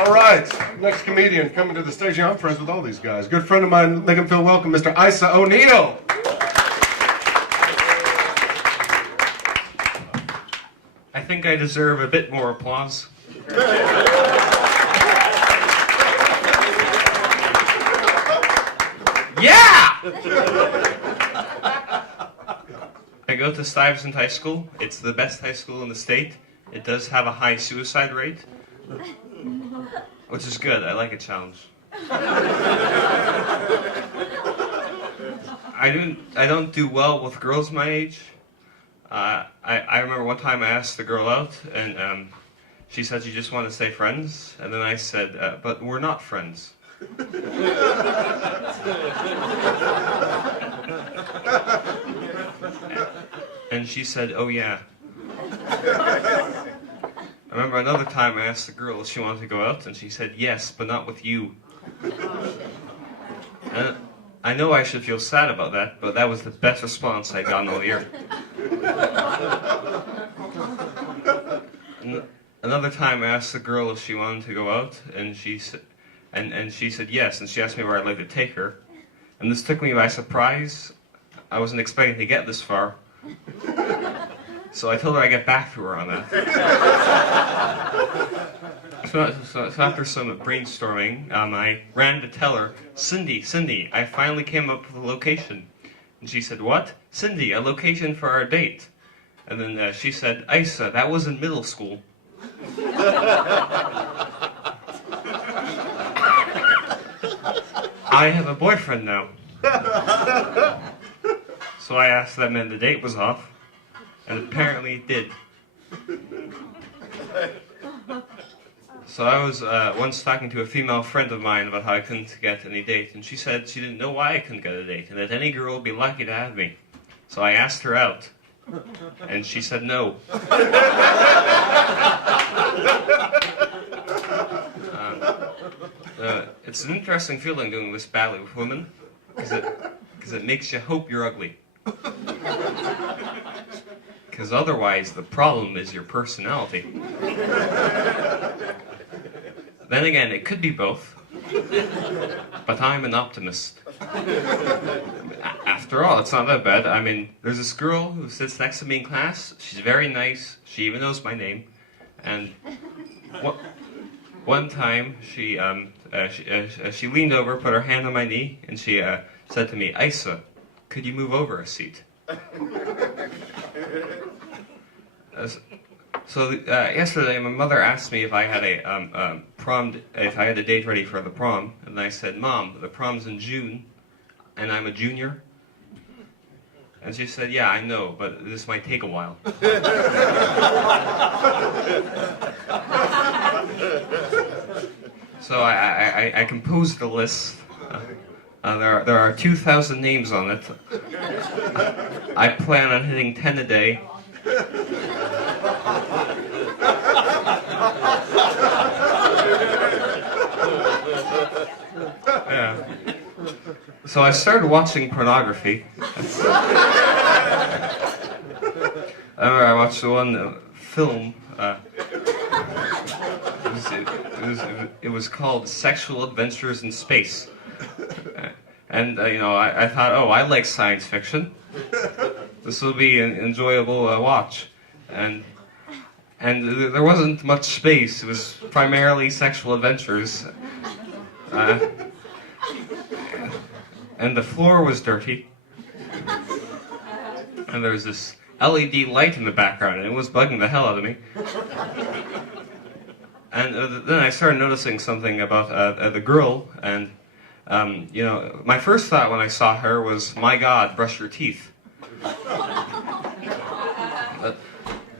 All right, next comedian coming to the stage. Yeah, I'm friends with all these guys. Good friend of mine, make him feel welcome, Mr. Aise O'Neill. I think I deserve a bit more applause. Yeah! I go to Stuyvesant High School. It's the best high school in the state. It does have a high suicide rate, which is good. I like a challenge. I don't do well with girls my age. I remember one time I asked the girl out, and she said she just wanted to stay friends, and then I said, but we're not friends. And she said, oh yeah. I remember another time I asked the girl if she wanted to go out, and she said, yes, but not with you. And I know I should feel sad about that, but that was the best response I'd gotten all year. Another time I asked the girl if she wanted to go out, and she said yes, and she asked me where I'd like to take her. And this took me by surprise. I wasn't expecting to get this far. So I told her I'd get back to her on that. So after some brainstorming, I ran to tell her, Cindy, I finally came up with a location. And she said, what? Cindy, a location for our date. And then she said, Aise, that was in middle school. I have a boyfriend now. So I asked them and the date was off. And apparently it did. So I was once talking to a female friend of mine about how I couldn't get any date, and she said she didn't know why I couldn't get a date, and that any girl would be lucky to have me. So I asked her out, and she said no. It's an interesting feeling doing this badly with women, because it makes you hope you're ugly. Because otherwise, the problem is your personality. Then again, it could be both. But I'm an optimist. After all, it's not that bad. I mean, there's this girl who sits next to me in class. She's very nice. She even knows my name. And one time, she leaned over, put her hand on my knee, and she said to me, Aise, could you move over a seat? So yesterday, my mother asked me if I had if I had a date ready for the prom, and I said, Mom, the prom's in June, and I'm a junior. And she said, yeah, I know, but this might take a while. So I composed a list. There are 2,000 names on it. I plan on hitting 10 a day. Yeah. So I started watching pornography. I watched one film. It was called Sexual Adventures in Space. And I thought, oh, I like science fiction. This will be an enjoyable watch. And there wasn't much space. It was primarily sexual adventures. And the floor was dirty. And there was this LED light in the background, and it was bugging the hell out of me. And then I started noticing something about the girl, and my first thought when I saw her was, my God, brush your teeth.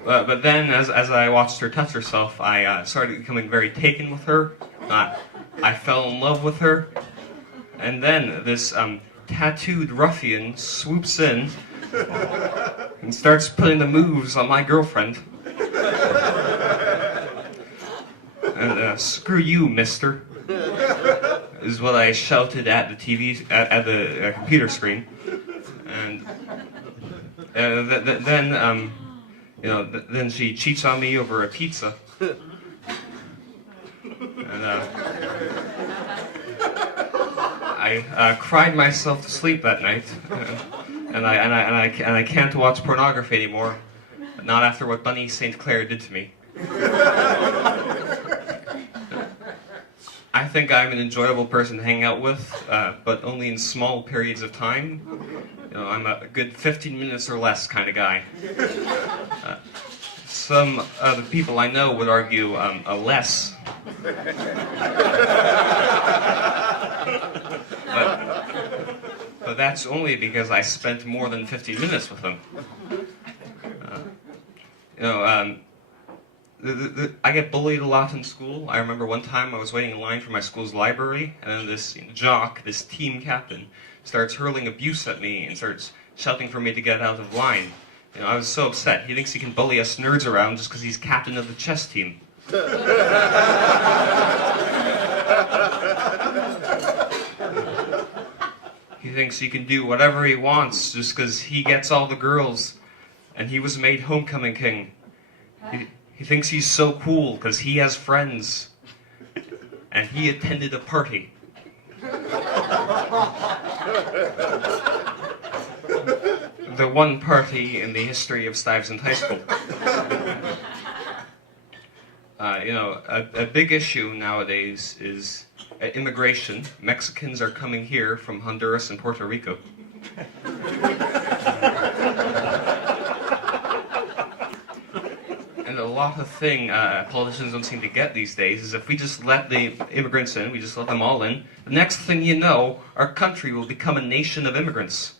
But then, as I watched her touch herself, I started becoming very taken with her. I fell in love with her. And then this tattooed ruffian swoops in and starts putting the moves on my girlfriend. And screw you, mister, is what I shouted at the TV, at the computer screen. And then she cheats on me over a pizza. And I cried myself to sleep that night, and I can't watch pornography anymore. Not after what Bunny St. Clair did to me. I think I'm an enjoyable person to hang out with, but only in small periods of time. I'm a good 15 minutes or less kind of guy. Some of the people I know would argue a less. But that's only because I spent more than 15 minutes with them. I get bullied a lot in school. I remember one time I was waiting in line for my school's library, and then this jock, this team captain, starts hurling abuse at me and starts shouting for me to get out of line. I was so upset. He thinks he can bully us nerds around just because he's captain of the chess team. He thinks he can do whatever he wants just because he gets all the girls, and he was made homecoming king. He thinks he's so cool because he has friends, and he attended a party. The one party in the history of Stuyvesant High School. A big issue nowadays is immigration. Mexicans are coming here from Honduras and Puerto Rico. And a lot of thing politicians don't seem to get these days is if we just let the immigrants in, we just let them all in, the next thing you know, our country will become a nation of immigrants.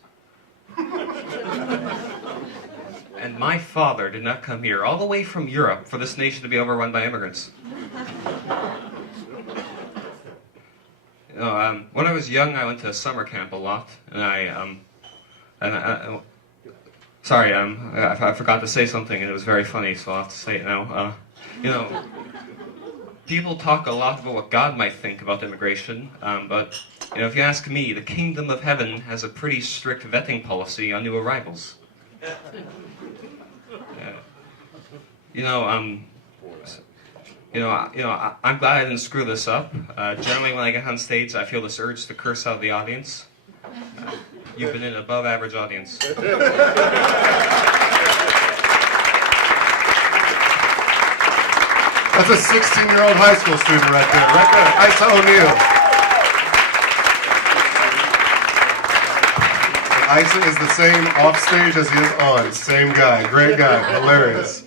And my father did not come here all the way from Europe for this nation to be overrun by immigrants. When I was young, I went to summer camp a lot, and I forgot to say something, and it was very funny, so I'll have to say it now. People talk a lot about what God might think about immigration, but if you ask me, the kingdom of heaven has a pretty strict vetting policy on new arrivals. I'm glad I didn't screw this up. Generally, when I get on stage, I feel this urge to curse out the audience. You've been an above-average audience. That's a 16-year-old high school student right there. Right there, Aise O'Neill. Aise is the same off stage as he is on. Same guy. Great guy. Hilarious.